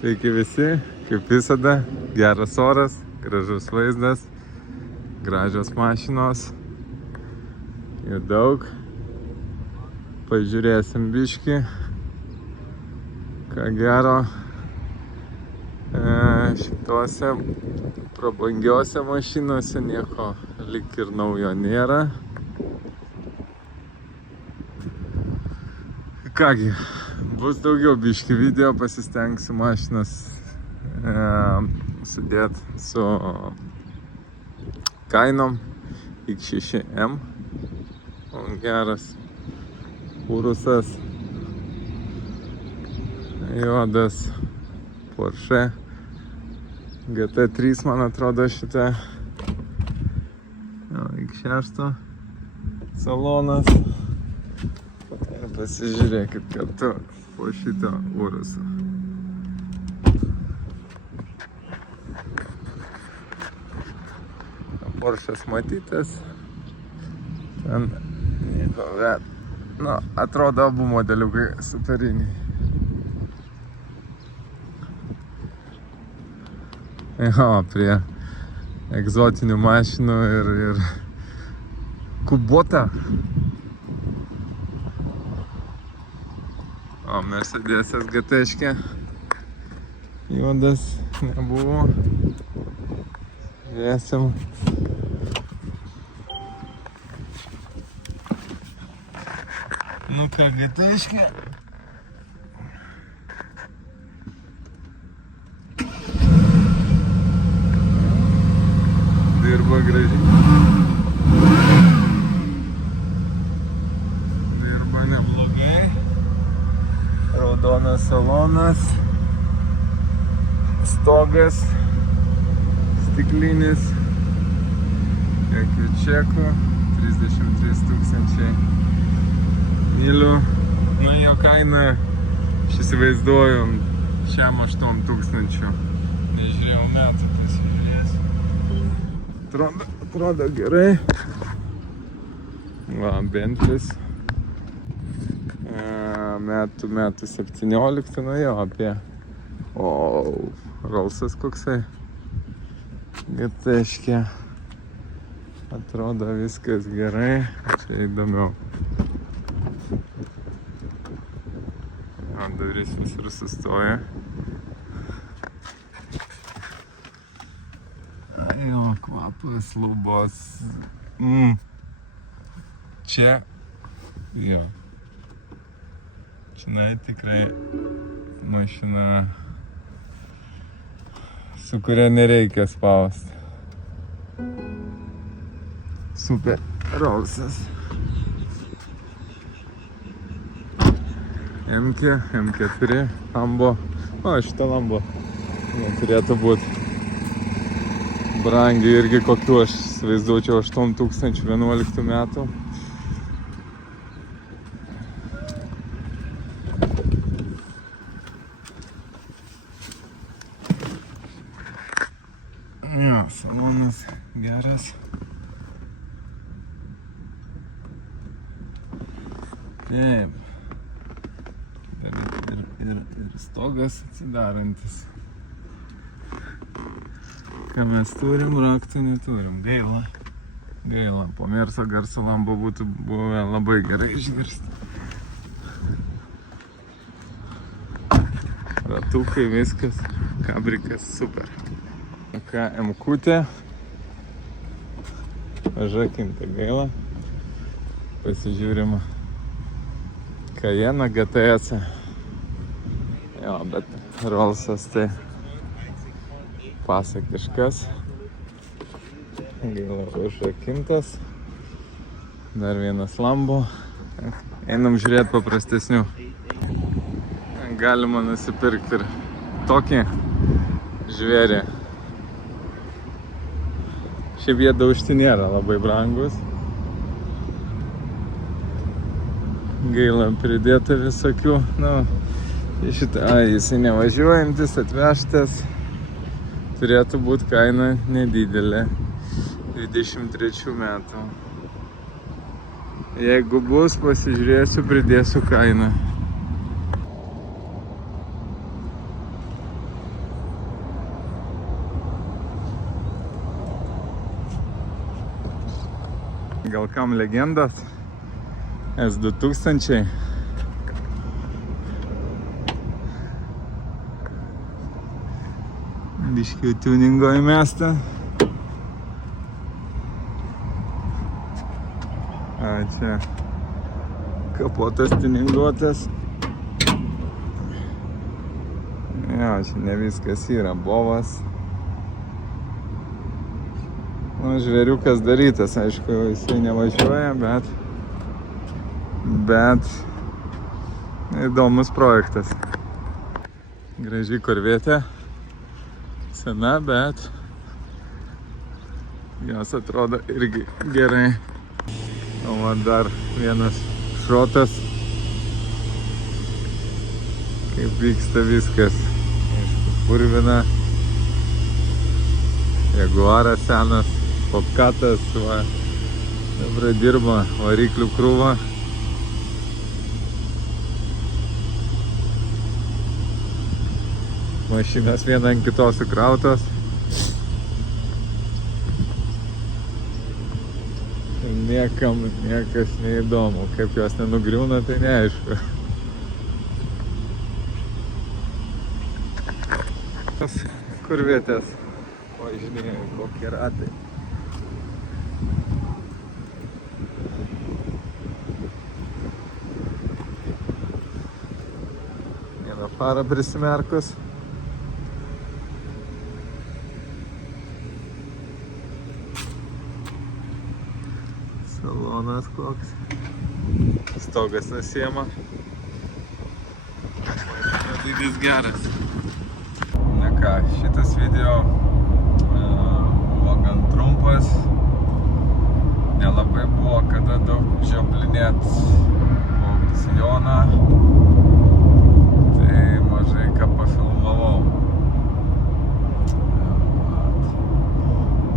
Sveiki visi, kaip visada, geras oras, gražus vaizdas, gražios mašinos, jų daug. Pažiūrėsim biškį, ką gero šitose prabangiose mašinose nieko lyg ir naujo nėra. Kągi, bus daugiau biškį video, pasistengsiu mašinas sudėti su kainom. X6M, geras Urusas, juodas Porsche GT3, man atrodo šitą. X6 salonas. Ir pasižiūrėkit kartu po šito Uruso. Porsche'as matytas. Ten nieko, bet, nu, atrodo abu modeliukai superiniai. Jo, prie egzotinių mašinų ir Kubota. O Mercedes'as GT-škė juodas nebuvo. Žiūrėsim. Nu ką, GT-škė. Dirba gražiai. Dirba neblogai. Raudonas salonas. Stogas. Stiklinis. Jokių čekų. 33 000 mylių. Na, jo kaina, aš įsivaizduoju, šiam 8 000. Nežiūrėjau metų, pasižiūrėsiu. Atrodo gerai. Va, Bentlis. Metų 17, nu jo, apie. O, Rolsas koksai. GT-škė. Atrodo viskas gerai. Čia įdomiau. Durys visur sustoja. Jo, kvapas, lubos. Čia, jo. Čia tikrai mašina, su kuria nereikia spausti. Super Rolsas. M4, Lambo. O, šitą Lambo turėtų būti brangiai, irgi kokiu aš įsivaizduočiau 8011 metų. Jo, salonas geras. Taip. Ir stogas atsidarantis. Ką mes turim, raktų neturim. Gaila. Gaila. Po Merso garso Lambo būtų buvę labai gerai išgirsti. Ratukai, viskas. Kabrikas, super. Ką, M-kutė. Pažakim, tai gaila. Pasižiūrim. Cayenne GTS. Jo, bet Rolsas tai pasakiškas. Gaila užrakintas. Dar vienas Lambo. Einam žiūrėti paprastesnių. Galima nusipirkti ir tokį žvėrį. Šiaip jie daužti nėra labai brangus. Gaila pridėta visokių, nu, šitą, jisai nevažiuojantis, atvežtas, turėtų būti kaina nedidelė, 23 metų. Jeigu bus, pasižiūrėsiu, pridėsiu kainą. gal kam legendas. S2000. Biškių tuningo įmesta. A, čia kapotas tuninguotas. Jo, čia ne viskas yra, bovas. Nu, žvėriukas darytas, aišku, jisai nevažiuoja, bet įdomus projektas. Graži korvetė, sena, bet jos atrodo irgi gerai. O va dar vienas šrotas, kaip vyksta viskas. Aišku, purvina, Jaguaras senas, Popkatas, va, dabar dirba variklių krūva. Mašinas viena ant kitos sukrautos. Niekas neįdomu, kaip jos nenugriūna, tai neaišku. Kurvietės, važinėja, kokie ratai. Vieną farą prisimerkus. Salonas koks. Stogas nusiema. Dydis geras. Na ką, šitas video buvo gan trumpas. Nelabai buvo kada daug žioplinėt aukcioną. Tai mažai ką pafilmavau.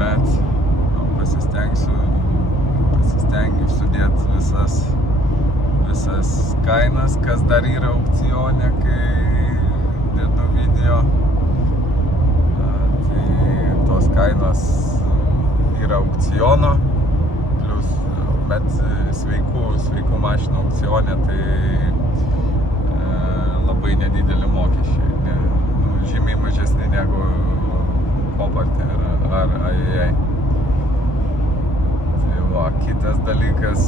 Bet pasistengiu sudėti visas kainas, kas dar yra aukcione, kai dedu video. Tai tos kainos yra aukciono, plus, bet sveikų mašinų aukcione, tai labai nedideli mokesčiai, žymiai mažesni negu Koparte ar AIA. Kitas dalykas,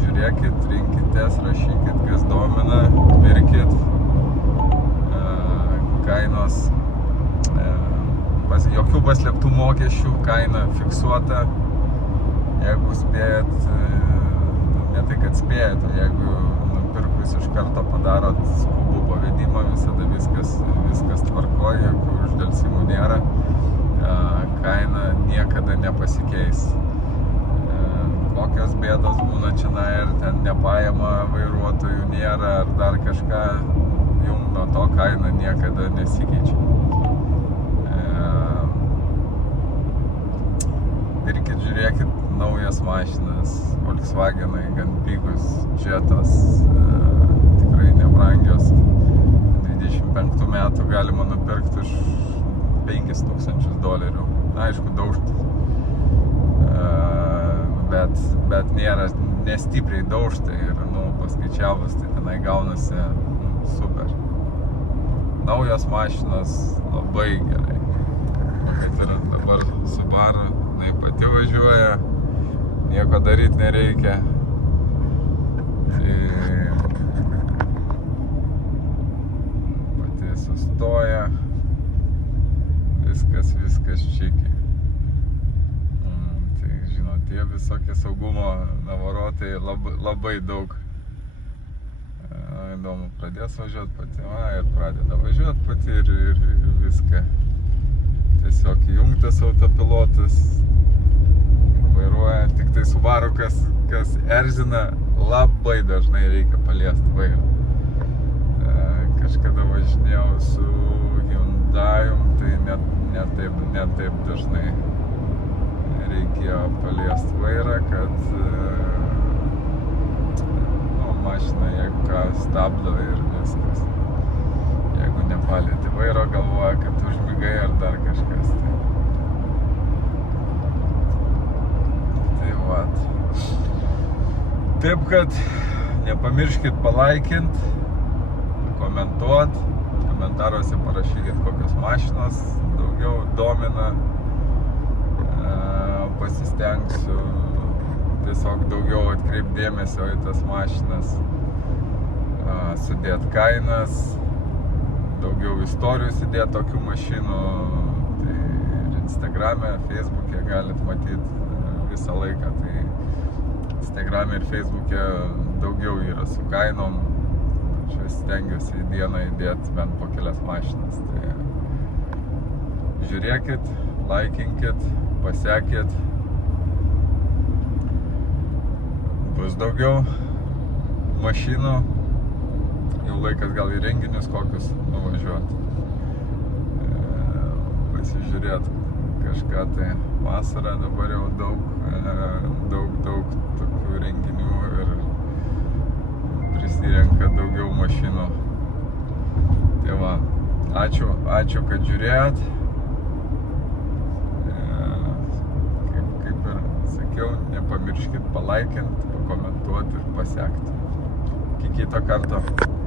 žiūrėkit, rinkitės, rašykit, kas domina, pirkit, kainos, jokių paslėptų mokesčių, kaina fiksuota, jeigu spėjat, ne tai kad spėjat, jeigu nupirkus iš karto padarot skubų pavedimą, visada viskas tvarkoja, jokių uždelsimų nėra. Kaina niekada nepasikeis. Kokios bėdos būna čionai ir ten nepaima vairuotojų nėra ar dar kažką, jum nuo to kaina niekada nesikeičia. Pirkit, žiūrėkit naujas mašinas, Volkswagenai gan pigus, Jetos, tikrai nebrangios. 25 metų galima nupirkti už $5,000. Aišku, daužt. Bet nėra nestipriai daužta ir, paskaičiavus, tai tenai gaunasi super. Naujos mašinos labai gerai. Kaip ir dabar Subaru, jinai pati važiuoja, nieko daryti nereikia. Tai pati sustoja. Viskas čiki. Tai žinot, tie visokie saugumo navarotai labai daug. Įdomu, pradės važiuoti pati, ir pradeda važiuoti pati ir viską. Tiesiog įjungtas autopilotas, vairuoja, tik tai Subaru, kas erzina, labai dažnai reikia paliesti vairą. Kažkada važinėjau su Hyundai'um, tai net taip dažnai reikėjo paliesti vairą, kad mašina, jeigu ką, stabdo ir viskas. Jeigu nepalieti vairo, galvoja, kad užmigai ar dar kažkas. vat. Taip kad nepamirškit palaikint, komentuot, komentaruose parašykit, kokios mašinos daugiau domina. Pasistengsiu tiesiog daugiau atkreipt dėmesio į tas mašinas, sudėt kainas, daugiau istorijų sudėt tokių mašinų. Tai ir Instagrame, Facebook'e galit matyti visą laiką. Tai Instagrame ir Facebook'e daugiau yra su kainom. Čia stengiuosi į dieną įdėti bent po kelias mašinas. Tai žiūrėkit, laikinkit, pasekit. Bus daugiau mašinų. Jau laikas gal į renginius kokius nuvažiuoti. Pasižiūrėt kažką tai. Vasarą dabar jau daug tokių renginių ir prisirenka daugiau mašinų. Tai va, ačiū, kad žiūrėjot. Kaip ir sakiau, nepamirškit palaikint, pakomentuoti ir pasekti. Iki kito karto.